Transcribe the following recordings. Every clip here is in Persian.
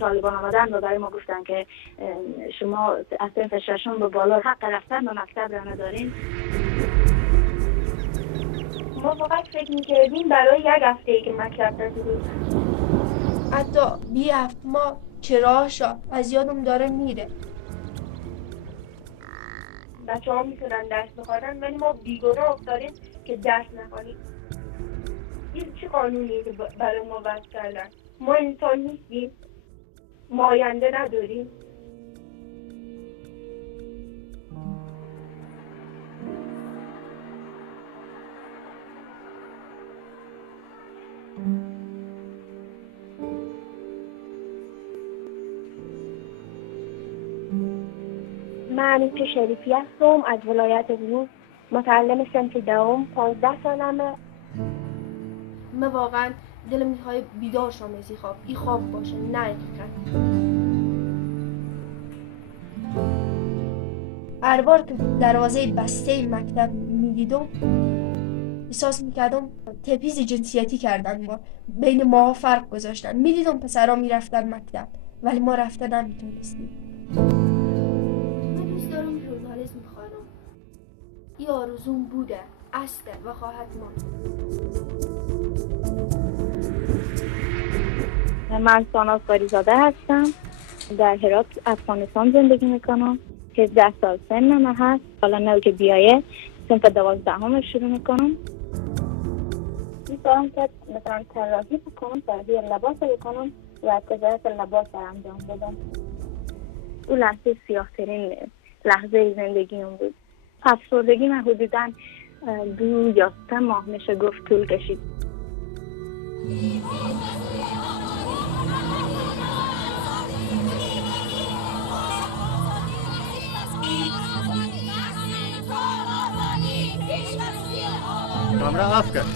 طالبان آمدن و برای ما گفتن که شما از صنف ششم به بالا حق رفتن به مکتب را ندارین. ما فقط فکر میکردیم برای یک هفته که مکتب نزدود. حتی بی‌هفت ما چراشا از یادم داره میره. بچه ها میتونن درس بخوانن ولی ما بیگناه افتادیم که درس نخوانیم. این چه قانونیه که برای ما وضع کردن؟ ما انسان نیستیم؟ ما آینده نداریم؟ من امینه شریفی هستم از ولایت روز، متعلم صنف دهم، 15 سالمه. من واقعا دلم میخواد بیدار شم از این خواب. این خواب باشه نه حقیقت. هر بار که دروازه بسته مکتب میدیدم احساس میکردم تبعیض جنسیتی کردن، ما بین ما فرق گذاشتن. میدیدم پسرها میرفتن مکتب ولی ما رفتن نمیتونستیم. من دوست دارم ژورنالیسم بخوانم. این آرزوم بوده، است و خواهد ماند. من ساناز قاریزاده هستم، در هرات افغانستان زندگی میکنم. 17 سال سنم هست. حالا نه که بیایه صنف 12 شروع میکنم. می‌خوام که مثلا طراحی بکنم، طراحی لباس بکنم و تجارت لباس انجام بدم. اون لحظه سیاه‌ترین لحظه زندگیم بود. افسردگی من حدوداً 2 یا 3 ماه میشه گفت طول کشید. کامرا آف کن.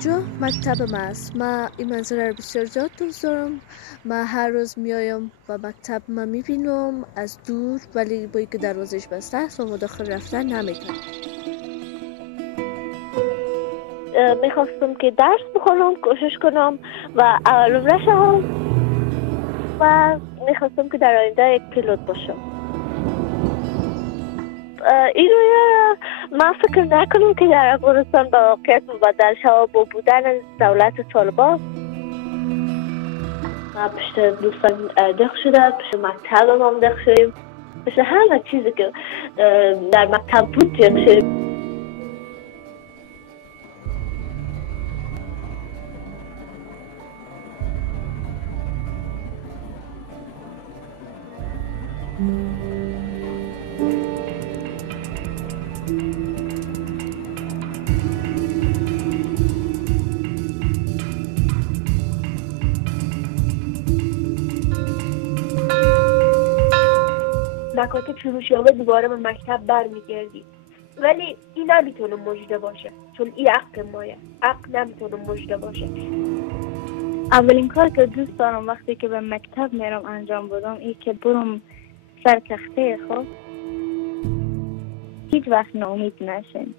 جو مکتب ما است. ما این منظره رو بسیار زیاد دوست دارم. ما هر روز میایم و مکتب ما میبینم از دور، ولی با اینکه دروازش بسته است و مداخل رفتن نمیتونم. میخواستم که درس بخونم، کوشش کنم و اولم نشم و میخواستم که در آینده یک پیلوت باشم. این روی من فکر نکنم که در افغانستان به واقعیت مبدل شود با بودن دولت طالبان. ما پشت دوستان دق شده، پشت مکتب هم دق شدیم، پشت همه چیزی که در مکتب بود دق شدیم. مکاتب شروع شده دوباره به مکتب برمیگردیم، ولی این نمیتونه مژده باشه چون این حق مایه. حق نمیتونه مژده باشه. اولین کار که دوست دارم وقتی که به مکتب میرم انجام بدم این که برم سر تخته خب هیچ وقت ناامید نشین.